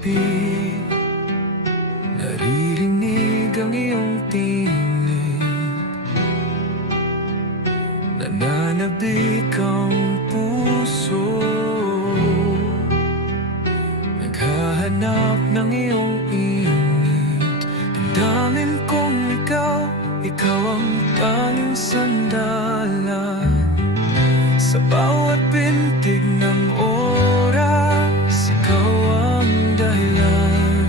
gabi, naririnig ang iyong tinig. Nananabik ang puso, naghahanap ng iyong init. Damdamin kong ikaw ang tanging sandalan. Sa bawat pintig ng oras, ikaw ang dahilan.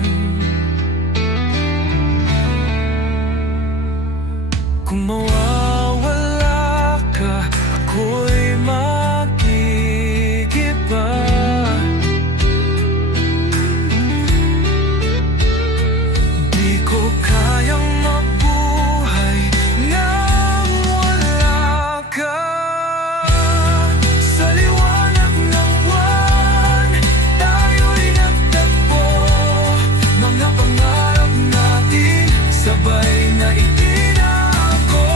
Kung mawawala ka, ako'y magigiba. Di ko kayang mabuhay nang wala ka. Sa liwanag ng buwan, tayo'y nagtagpo. Mga pangarap natin, sabay na itinako.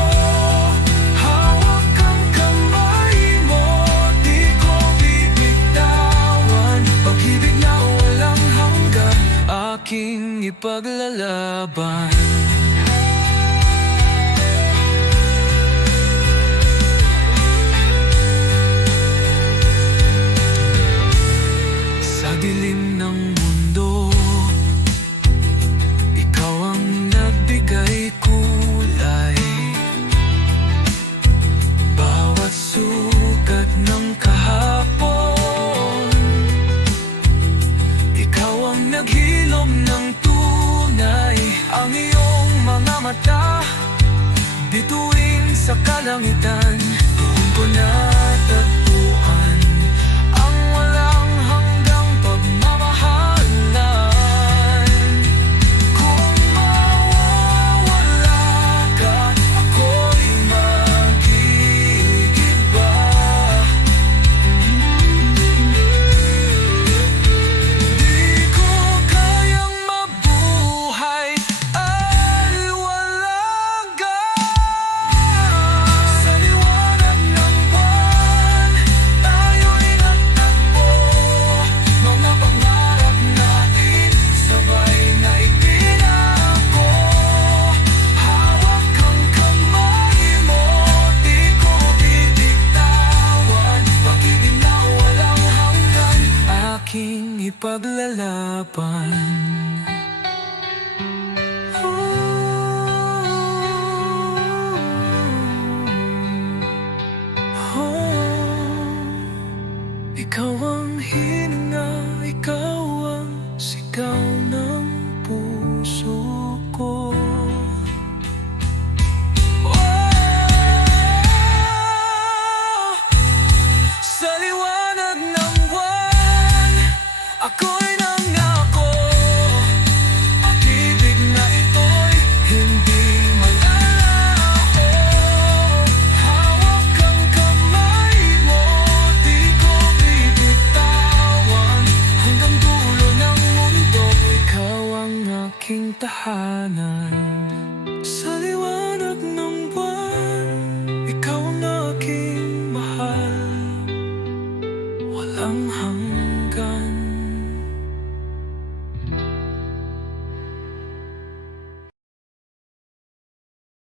Hawak ang kamay mo, di ko bibitawan. Pag-ibig na walang hanggan, aking ipaglalaban. Sa dilim ng mundo, ikaw ang nagbigay kulay. Bawat sugat ng kahapon, ikaw ang naghilom ng tunay. Ang iyong mga mata, bituin sa kalangitan. Doon ko natagpuan ang walang hanggang pagmamahalan. Kung mawawala ka, ako'y magigiba. Di ko kayang mabuhay ay wala ka. Sa liwanag ng buwan, tayo'y nagtagpo. Mga pangarap natin, sabay na itinako. Hawak ang kamay mo, di ko bibitawan. Pag-ibig na walang hanggan, aking ipaglalaban. Ikaw ang hininga, ikaw ang sigaw ng puso ko. Sa liwanag ng buwan, ako'y nangako. Pag-ibig na ito'y hindi malalaho. Hawak ang kamay mo, di ko bibitawan. Hanggang dulo ng mundo, ikaw ang aking tahanan. Sa liwanag